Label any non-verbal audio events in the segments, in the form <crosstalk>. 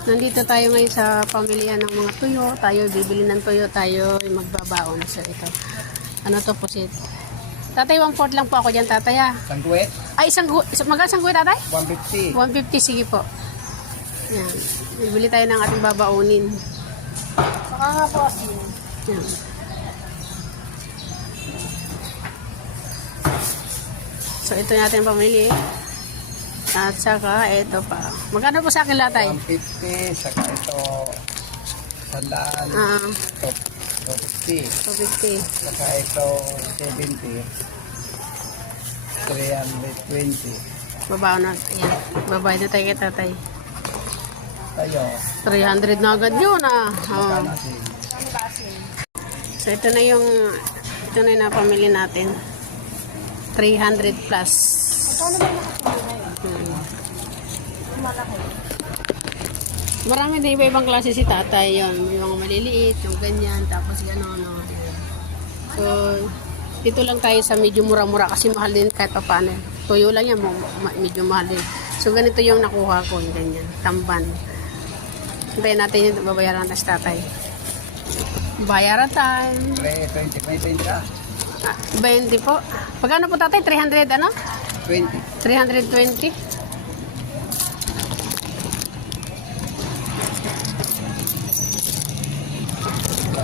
Nandito tayo ngayon sa pamilya ng mga tuyo. Tayo bibili ng tuyo. Tayo magbabaon. So ito. Ano to po si Tatay, 1 lang po ako dyan, tatay. Sangkuet, Ay, isang, gu- isang magkano isang guwi, tatay? 150. 150, sige po. Yan. Bibili tayo ng ating babaunin. Saka nga po asin. Yan. So, ito yung ating pamili. At saka, ito pa. Magkano po sa akin latay? 150, saka ito, sandaan, Ah, ito, 250, 250. saka ito, 70, 320. Babao na. Ayan. Babayad na tayo kay tatay. Tayo, 300 na agad yun ah. Oh. So, ito na yung, ito na yung napamili natin. 300 plus. Magkano ba nakapili na yun? Hmm. Malaki. Marami din iba-ibang klase si tatay yun. Yung mga maliliit, yung ganyan, tapos gano'n. No, so, dito lang tayo sa medyo mura-mura kasi mahal din kahit pa paano. Tuyo lang yan, medyo mahal din. So, ganito yung nakuha ko, yung ganyan, tamban. Hintayin natin yung babayaran natin sa tatay. Bayaran time. 320, may 20 ka? Ah, 20 po. Pagkano po tatay? 300 ano? 20. 320?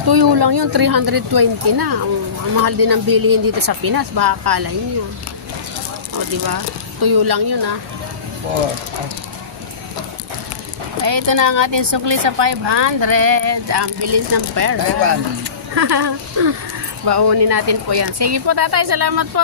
Tuyo lang yun, 320 na. Ang, ang mahal din ang bilihin dito sa Pinas, baka akala nyo. O, di ba? Tuyo lang yun, ah. 4, Eh, ito na ang ating sukli sa 500. Ang bilis ng pera. Taiwan. <laughs> Baunin natin po yan. Sige po, tatay. Salamat po.